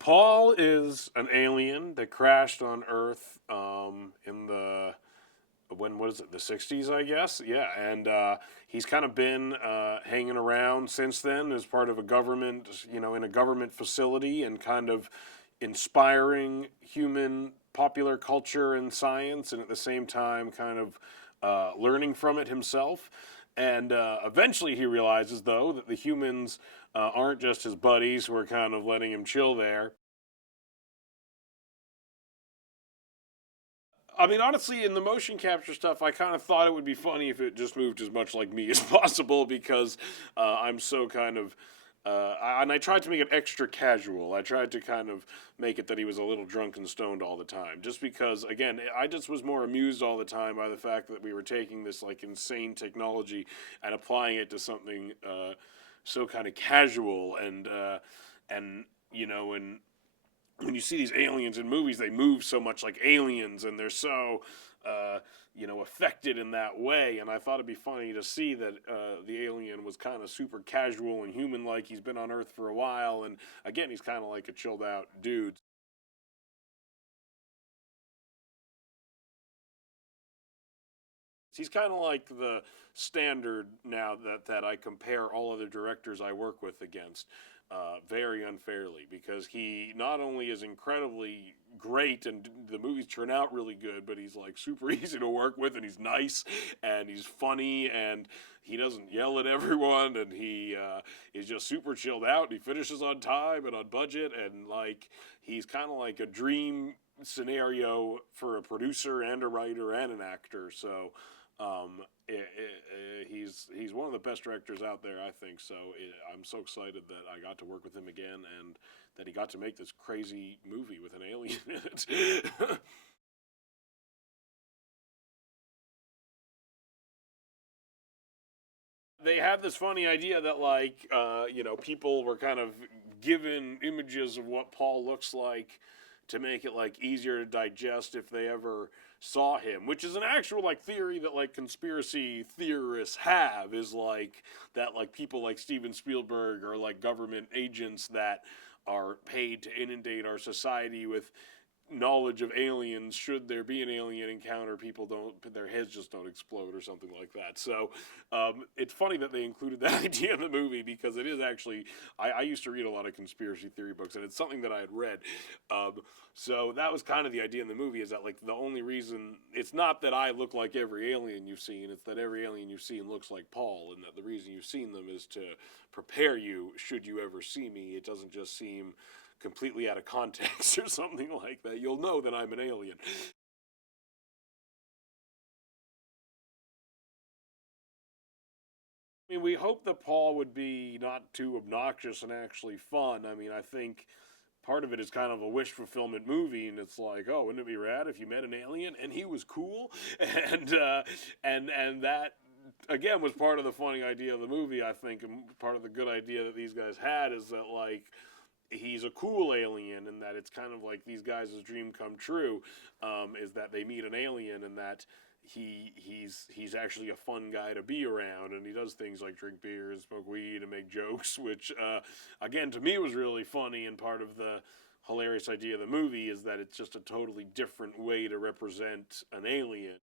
Paul is an alien that crashed on Earth in the when what is it, the 60s, I guess. Yeah, and he's kind of been hanging around since then as part of a government, in a government facility, and kind of inspiring human popular culture and science, and at the same time kind of learning from it himself. And eventually he realizes, though, that the humans aren't just his buddies who are kind of letting him chill there. I mean, honestly, in the motion capture stuff, I kind of thought it would be funny if it just moved as much like me as possible because I'm so kind of. And I tried to make it extra casual. I tried to kind of make it that he was a little drunk and stoned all the time. Just because, again, I just was more amused all the time by the fact that we were taking this like insane technology and applying it to something so kind of casual and and when you see these aliens in movies, they move so much like aliens, and they're so, affected in that way. And I thought it'd be funny to see that the alien was kind of super casual and human-like. He's been on Earth for a while, and again, he's kind of like a chilled-out dude. He's kind of like the standard now that I compare all other directors I work with against, very unfairly, because he not only is incredibly great and the movies turn out really good, but he's like super easy to work with, and he's nice and he's funny and he doesn't yell at everyone, and he is just super chilled out, and he finishes on time and on budget, and like he's kind of like a dream scenario for a producer and a writer and an actor. So he's one of the best directors out there, I think. So I'm so excited that I got to work with him again, and that he got to make this crazy movie with an alien in it. They had this funny idea that like people were kind of given images of what Paul looks like to make it like easier to digest if they ever saw him, which is an actual like theory that like conspiracy theorists have, is like that like people like Steven Spielberg or like government agents that are paid to inundate our society with knowledge of aliens. Should there be an alien encounter, people don't, their heads just don't explode or something like that. So it's funny that they included that idea in the movie, because it is actually, I used to read a lot of conspiracy theory books, and it's something that I had read. So that was kind of the idea in the movie, is that like the only reason, it's not that I look like every alien you've seen, it's that every alien you've seen looks like Paul, and that the reason you've seen them is to prepare you should you ever see me. It doesn't just seem completely out of context or something like that. You'll know that I'm an alien. I mean, we hope that Paul would be not too obnoxious and actually fun. I mean, I think part of it is kind of a wish fulfillment movie, and it's like, oh, wouldn't it be rad if you met an alien and he was cool, and and that again was part of the funny idea of the movie, I think, and part of the good idea that these guys had is that like he's a cool alien, and that it's kind of like these guys' dream come true, is that they meet an alien, and that he's actually a fun guy to be around, and he does things like drink beer and smoke weed and make jokes, which again to me was really funny, and part of the hilarious idea of the movie is that it's just a totally different way to represent an alien.